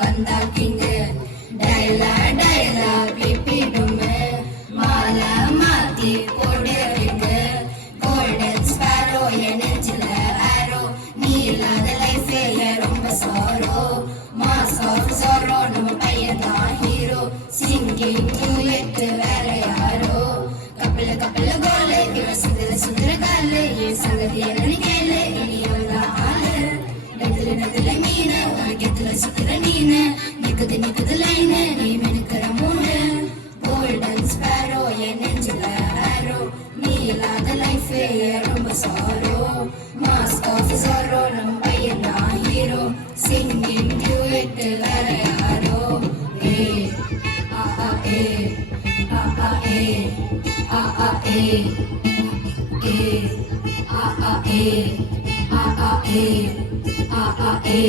வந்தா king டைலா டைலா BP டும்மு மாலை மாத்தி போடுறீங்க கோல்டன் ஸ்பாரோ என் நெஞ்சில ஆரோ நீ இல்லாத லைஃபே ரொம்ப சாரோ மாஸ் ஆஃப் சாரோ நம்ம பையன் தான் ஹீரோ சிங்கிங் டூயட் வேற யாரோ கப்பல கப்பல கோலு இவ சுந்தர சுந்தர காலு என் சங்கதி என்னன்னு கேளு இனி அவதான் ஆளு நெத்துல நெத்துல மீனு உனக்கெத்துல சுத்துற நீனு நிக்குது லைனு நீ மெனுக்கிற மூணு கோல்டன் ஸ்பாரோ என் நெஞ்சில ஆரோ நீ இல்லாத லைஃபே ரொம்ப சாரோ மாஸ்க் ஆஃப் சாரோ நம்ம பையன் தான் ஹீரோ சிங்கிங் டூயட் வேற யாரோ ஏ ஆ ஆ ஏ ஆ ஆ ஏ ஆ ஆ ஏ ஏ ஆ ஆ ஏ ஆ ஆ ஏ ஆ ஆ ஏ